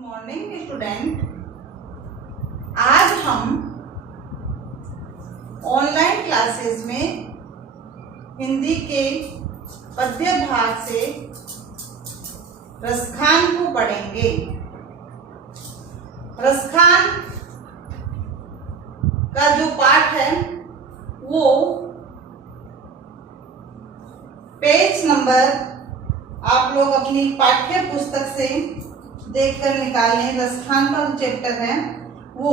Morning student, आज हम online classes में हिंदी के पद्य भाग से रसखान को पढ़ेंगे। रसखान का जो पाठ है वो पेज नंबर आप लोग अपनी पाठ्य पुस्तक से देखकर निकाल लें। रसखान का जो चैप्टर है वो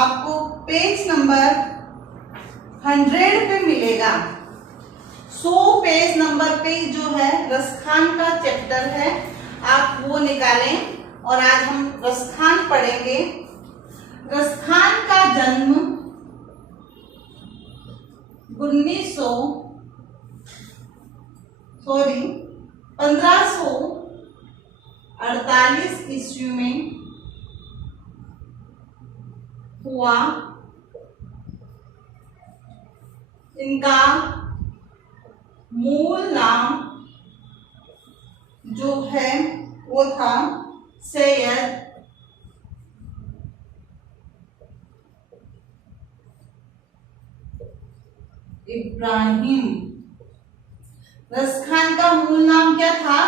आपको पेज नंबर 100 पे मिलेगा। 100 पेज नंबर पे जो है रसखान का चैप्टर है, आप वो निकालें और आज हम रसखान पढ़ेंगे। रसखान का जन्म 1548 ईस्वी में हुआ। इनका मूल नाम जो है वो था सैयद इब्राहिम। रसखान का मूल नाम क्या था?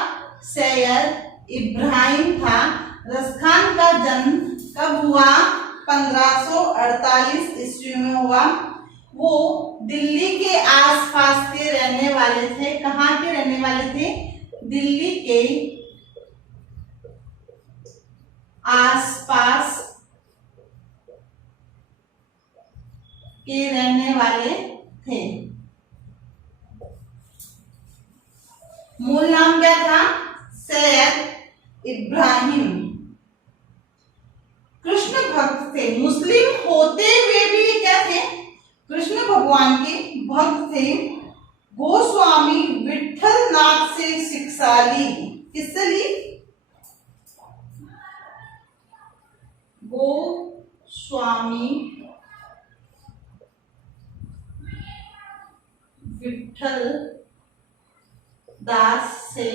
सैयद इब्राहिम था। रसखान का जन्म कब हुआ? 1548 ईस्वी में हुआ। वो दिल्ली के आसपास के रहने वाले थे। कहाँ के रहने वाले थे? दिल्ली के आसपास के रहने वाले थे। मूल नाम क्या था? सैयद इब्राहिम। कृष्ण भक्त थे। मुस्लिम होते हुए भी क्या थे? कृष्ण भगवान के भक्त थे। गोस्वामी विठल नाथ से शिक्षा ली। किससे ली? गोस्वामी विठल दास से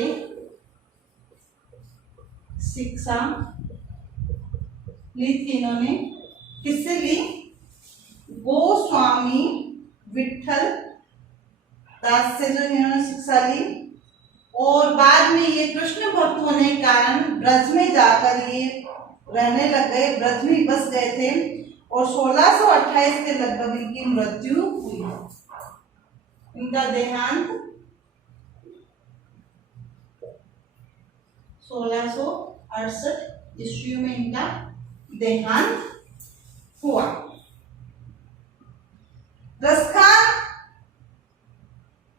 शिक्षा ली थी इन्होंने। किससे ली? गोस्वामी विठल दास से जो इन्होंने शिक्षा ली। और बाद में ये कृष्ण भक्त होने के कारण ब्रज में जाकर ये रहने लग गए, ब्रज में बस गए थे और 1628 के लगभग इनकी मृत्यु हुई। इनका देहांत 1668 ईस्वी में इनका देहांत हुआ। रसखान,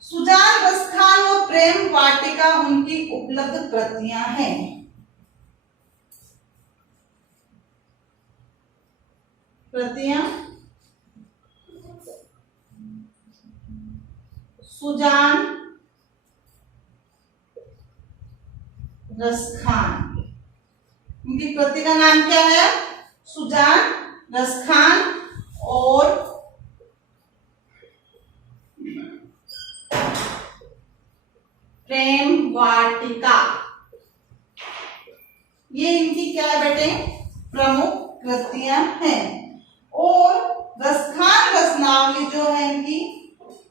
सुजान रसखान और प्रेम वाटिका उनकी उपलब्ध कृतियां हैं। कृतियां सुजान रसखान, उनकी कृति का नाम क्या है? सुजान रसखान और प्रेम वाटिका। ये इनकी क्या है बेटे? प्रमुख कृतियां हैं। और रसखान रचनावली जो है इनकी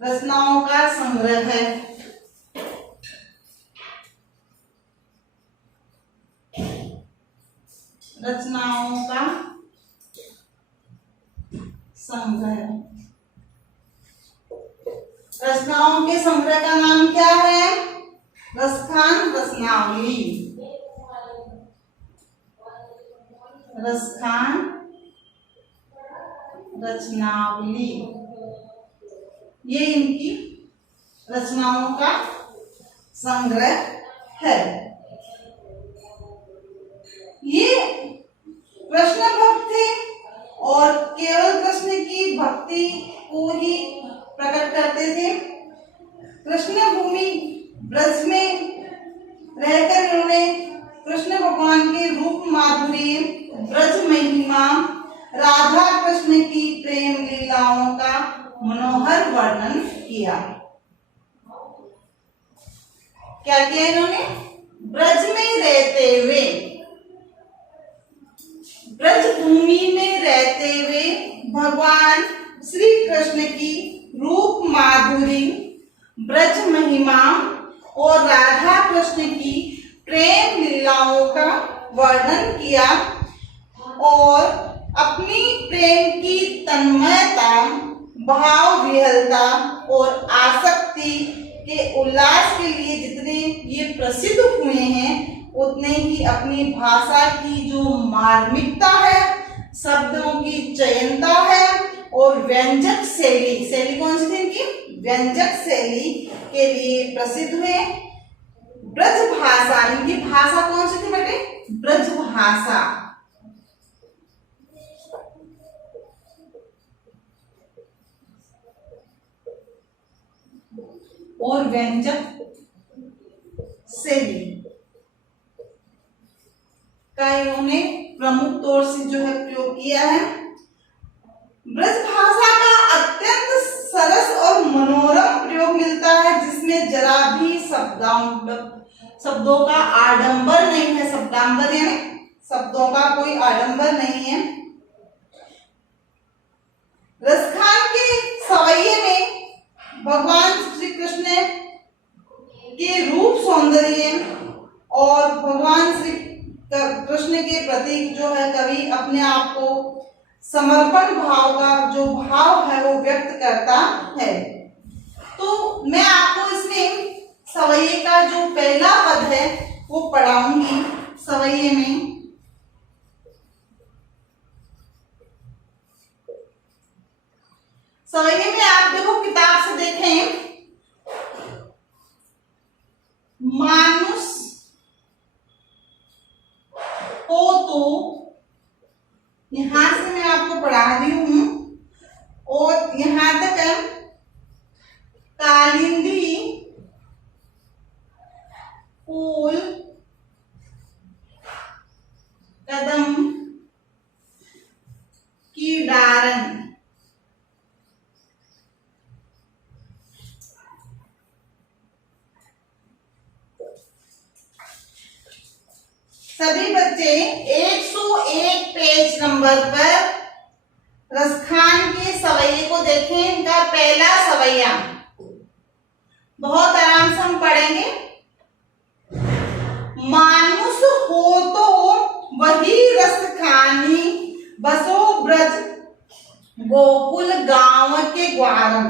रचनाओं का संग्रह है। रचनाओं का संग्रह। रचनाओं के संग्रह का नाम क्या है? रसखान रचनावली। रसखान रचनावली ये इनकी रचनाओं का संग्रह है। ये कृष्ण भक्त थे और केवल कृष्ण की भक्ति को ही प्रकट करते थे। कृष्ण भूमि ब्रज में रहकर इन्होंने कृष्ण भगवान के रूप माधुर्य, ब्रज महिमा, राधा कृष्ण की प्रेम लीलाओं का मनोहर वर्णन किया। क्या किया इन्होंने? ब्रज में रहते हुए ब्रजभूमि में रहते हुए भगवान श्री कृष्ण की रूप माधुरी, ब्रज महिमा और राधा कृष्ण की प्रेम लीलाओं का वर्णन किया और अपनी प्रेम की तन्मयता, भाव विहलता और आसक्ति के उल्लास के लिए जितने ये प्रसिद्ध हुए हैं, उतने ही अपनी भाषा की जो मार्मिकता है, शब्दों की चयनता है और व्यंजक शैली, शैली कौन सी थी इनकी, व्यंजक शैली के लिए प्रसिद्ध हुए। ब्रज भाषा, इनकी भाषा कौन सी थी बेटे, ब्रज भाषा। और व्यंजक शैली का इन्होंने प्रमुख तौर से जो है प्रयोग किया है। ब्रज भाषा का अत्यंत सरस और मनोरम प्रयोग मिलता है, जिसमें जरा भी शब्दों का आडंबर नहीं है। शब्दांबर यानी शब्दों का कोई आडंबर नहीं है। रसखान के सवैये में भगवान श्री कृष्ण के रूप, सौंदर्य और भगवान श्री कृष्ण के प्रति जो है कवि अपने आप को समर्पण भाव का जो भाव है वो व्यक्त करता है। तो मैं आपको इसमें सवैये का जो पहला पद है वो पढ़ाऊंगी। सवैये में आप देखो, किताब से देखें, मानुष हो तो, यहां से मैं आपको पढ़ा रही हूं और यहां तक है कालिंदी फूल कदम की डारन। सभी बच्चे 101 पेज नंबर पर रसखान के सवैये को देखें। इनका पहला सवैया बहुत आराम से हम पढ़ेंगे। मानुष हो तो वही रस खानी, बसो ब्रज गोकुल गांव के ग्वारम।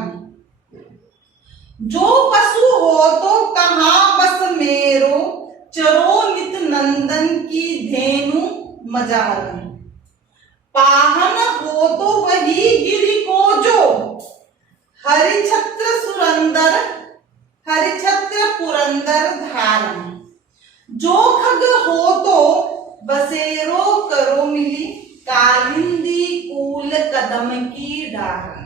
जो पशु हो तो कहाँ बस मेरो, चरो नित नंदन की धेनु मजारन। पाहन हो तो वही गिरि को जो, हरिछत्र पुरंदर धारन। जो खग हो तो बसेरो करो मिली, कालिंदी कूल कदम की डारन।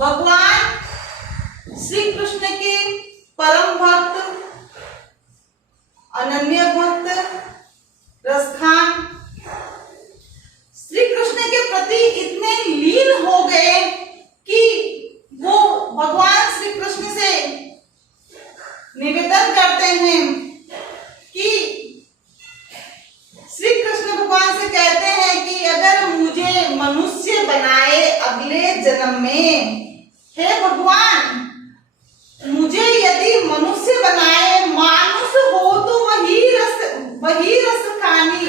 भगवान श्री कृष्ण के परम भक्त, अनन्य भक्त रसखान श्री कृष्ण के प्रति इतने लीन हो गए कि वो भगवान श्री कृष्ण से निवेदन करते हैं कि श्री कृष्ण भगवान से कहते हैं कि अगर मुझे मनुष्य बनाए अगले जन्म में, हे भगवान मुझे यदि मनुष्य बनाए, मानुष हो तो वही रस खानी,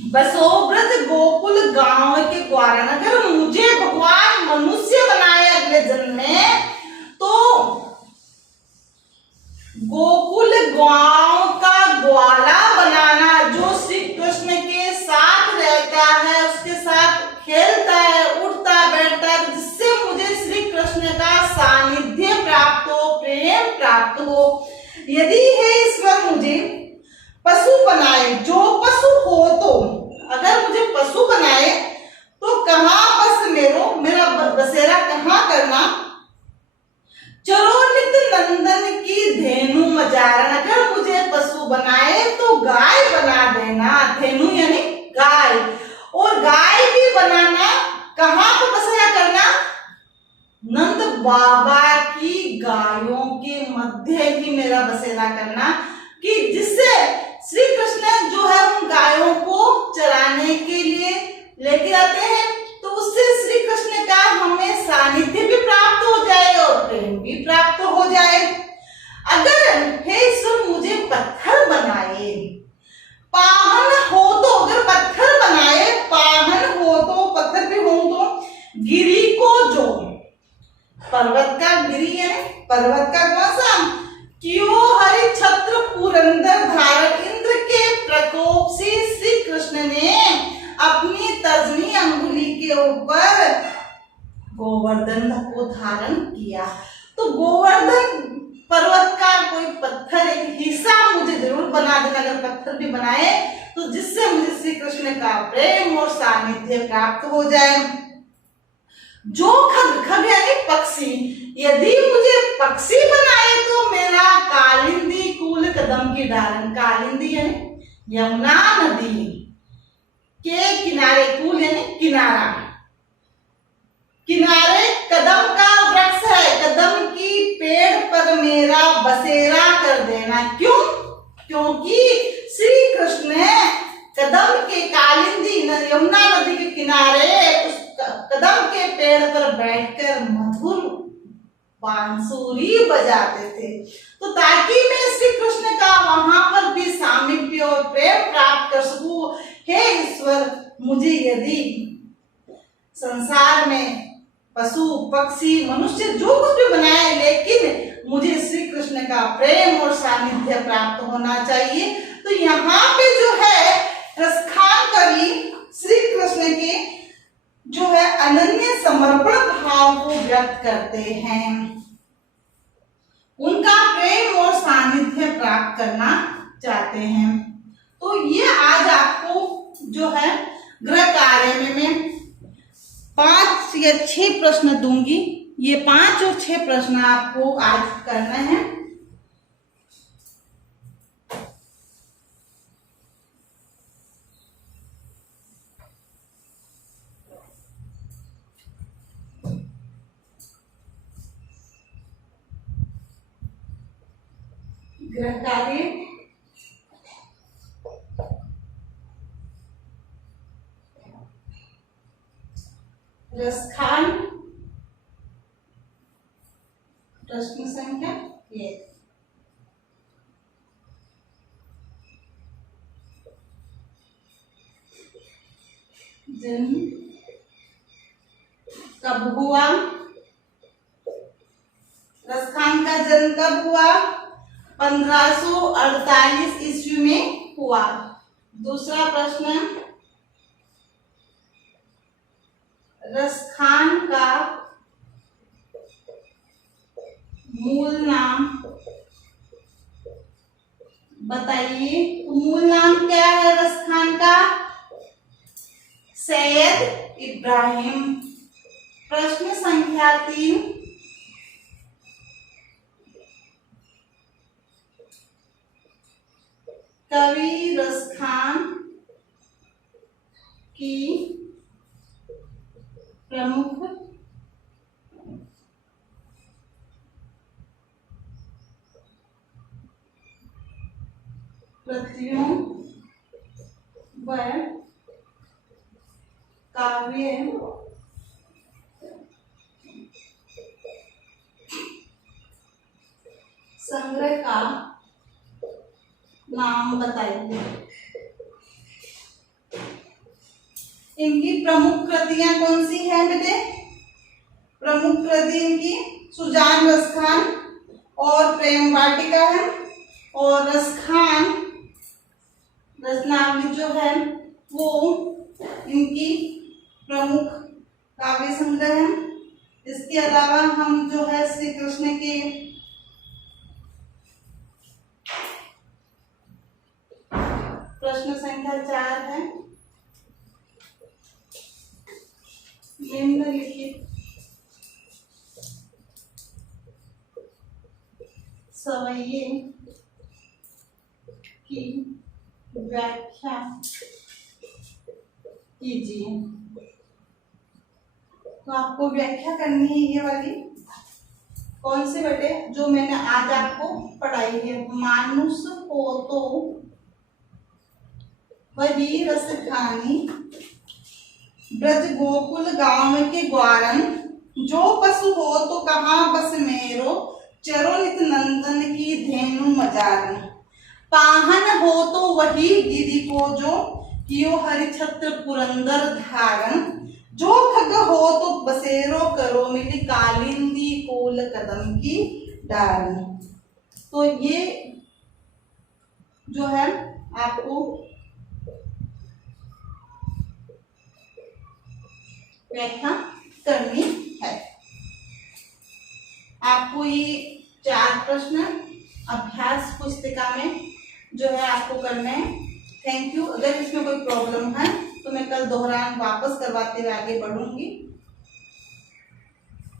बसो ब्रज गोकुल गांव के ग्वारन। अगर मुझे भगवान मनुष्य बनाए अगले जन्म में, तो गोकुल गांव का ग्वाला बनाना, जो श्री कृष्ण के साथ रहता है, उसके साथ खेलता है, उठता बैठता है, जिससे मुझे श्री कृष्ण का सानिध्य प्राप्त हो, प्रेम प्राप्त हो। यदि हे ईश्वर मुझे पशु बनाए, जो पशु हो तो, अगर मुझे पशु बनाए तो कहाँ बस मेरा बसेरा कहाँ करना, चरोनित नंदन की धेनु मजारन। अगर मुझे पशु बनाए तो गाय बना देना, धेनु यानी गाय, और गाय भी बनाना, कहाँ पर बसेरा करना, नंद बाबा की गायों के मध्य ही मेरा बसेरा करना, कि जिससे श्री कृष्ण जो है उन गायों को चराने के लिए लेके आते हैं, तो उससे श्री कृष्ण का हमें सानिध्य भी प्राप्त हो जाए और प्रेम भी प्राप्त हो जाए। अगर हे ईश्वर मुझे पत्थर बनाए, पावन हो तो, अगर पत्थर बनाए, पावन हो तो, पत्थर भी हो तो गिरी को जो, पर्वत का गिरी है, पर्वत का कौन सा, क्यों हरि छत्र पुरंदर धारण, इंद्र के प्रकोप से श्री कृष्ण ने अपनी तर्जनी अंगुली के ऊपर गोवर्धन को धारण किया। तो गोवर्धन पर्वत का कोई पत्थर एक हिस्सा मुझे जरूर बना देना, अगर पत्थर भी बनाए तो, जिससे मुझे श्री कृष्ण का प्रेम और सानिध्य प्राप्त हो जाए। जो खग यानी पक्षी, यदि मुझे पक्षी बनाए तो मेरा कालिंदी कूल कदम की डालन, कालिंदी यानी यमुना नदी के किनारे, कूल यानी किनारा, किनारे कदम का वृक्ष है, कदम की पेड़ पर मेरा बसेरा कर देना। क्यों? क्योंकि श्री कृष्ण कदम के कालिंदी यमुना नदी के किनारे उस कदम के पेड़ पर बैठकर मधुर बांसुरी बजाते थे, तो ताकि मैं श्री कृष्ण का वहां पर भी सामीप्य और प्रेम प्राप्त कर सकूं। हे ईश्वर, मुझे यदि संसार में पशु पक्षी मनुष्य जो कुछ भी बनाए, लेकिन मुझे श्री कृष्ण का प्रेम और सानिध्य प्राप्त होना चाहिए। तो यहाँ पे जो है रसखान कवि श्री कृष्ण के जो है अनन्य समर्पण भाव को व्यक्त करते हैं, उनका प्रेम और सानिध्य प्राप्त करना चाहते हैं। तो ये आज आपको जो है गृह कार्य में मैं 5 या 6 प्रश्न दूंगी। ये 5 और 6 प्रश्न आपको आज करना है। गृह कार्य रसखान, प्रश्न संख्या 1, जन्म कब हुआ, रसखान का जन्म कब हुआ, 1548 ईस्वी में हुआ। दूसरा प्रश्न, रसखान का मूल नाम बताइए। तो मूल नाम क्या है रसखान का? सैयद इब्राहिम। प्रश्न संख्या 3, कवि रसखान की प्रमुख कृतियों व काव्य संग्रह का नाम बताइए। इनकी प्रमुख कृतियां कौन सी हैं बेटे? प्रमुख कृति इनकी सुजान रसखान और प्रेम वाटिका है, और रसखान रचनावली जो है वो इनकी प्रमुख काव्य संग्रह है। इसके अलावा हम जो है श्री कृष्ण के प्रश्न संख्या 4 है, निम्नलिखित सवैये की व्याख्या कीजिए। तो आपको व्याख्या करनी है ये वाली, कौन से बेटे? जो मैंने आज आपको पढ़ाई है। मानुष हो तो वही रस खानी ब्रज गोकुल गांव के ग्वारन, जो पशु हो तो कहाँ बस मेरो, चरो नित नंदन की धेनु मजारन। पाहन हो तो वही गिरि को जो, कियो हरि छत्र पुरंदर धारण। जो खग हो तो बसेरो करो मिली, कालिंदी कोल कदम की डारन। तो ये जो है आपको व्याख्या करनी है। आपको ये 4 प्रश्न अभ्यास पुस्तिका में जो है आपको करना है। Thank you. अगर इसमें कोई प्रॉब्लम है तो मैं कल दोहरान वापस करवाते हुए आगे बढ़ूंगी।